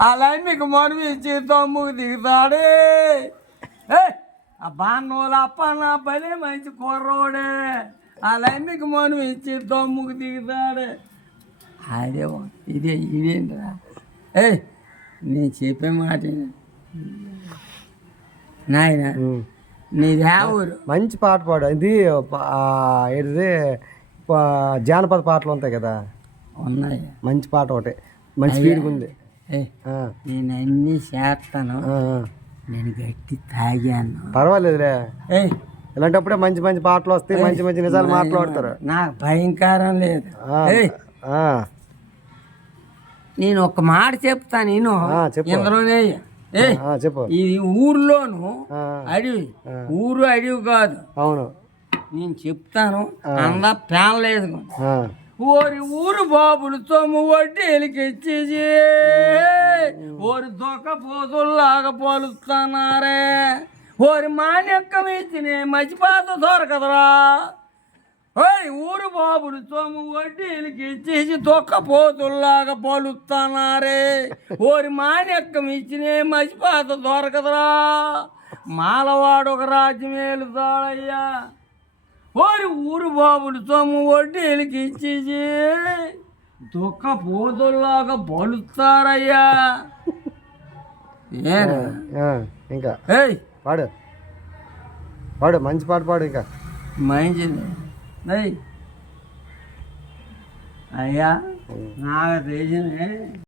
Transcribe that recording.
అలా మీకు మనం ఇచ్చి తమ్ముకు దిగుతాడే ఆ బాన్నోళ్ళ అప్ప నా పని మంచి కుర్రోడే అలా మీకు మనం ఇచ్చి తమ్ముకు దిగుతాడే అదే ఇదేంటిరా నేను చెప్పే మాట నాయన నీదే ఊరు మంచి పాట పాడు ఇది ఏంటిది జానపద పాటలు ఉంటాయి కదా ఉన్నాయి మంచి పాట ఒకటి మంచి స్పీడ్గా ఉంది నేను అన్నీ చేస్తాను నేను గట్టి తాగాను పర్వాలేదులే ఇలాంటప్పుడే మంచి మంచి పాటలు వస్తాయి మంచి మంచి నిజాలు మాట్లాడతారు నాకు భయంకరం లేదు నేను ఒక మాట చెప్తాను నేను ఇందులోనే చెప్పు ఇది ఊర్లోను అడవి అడవి కాదు అవును నేను చెప్తాను అందా ప్యాన్లు వేసుకుని ఓరి ఊరు బాబులు తొమ్ము వడ్డీలకి ఇచ్చేసి ఓరి దొక్క పోతుల్లాగా పలుస్తున్నారే ఓరి మాన్యక్కం ఇచ్చిన మర్చిపోత దొరకదురా ఓయ్ ఊరు బాబులు తొమ్ము వడ్డీలకి ఇచ్చేసి దొక్క పోతుల్లాగా పలుస్తున్నారే ఓరి మాన్యక్కం ఇచ్చిన మర్చిపోత దొరకదురా మాలవాడు ఒక రాజ్యం ఏలుతాడయ్యా ఓరి ఊరు బాబులు సొమ్ము వడ్డీలకి ఇచ్చేసి దొక్క పోతుల్లాగా బలుస్తారయ్యా ఇంకా పాడు పాడు మంచి పాట పాడు ఇంకా మంచిది అయ్యా నాకు తెలిసింది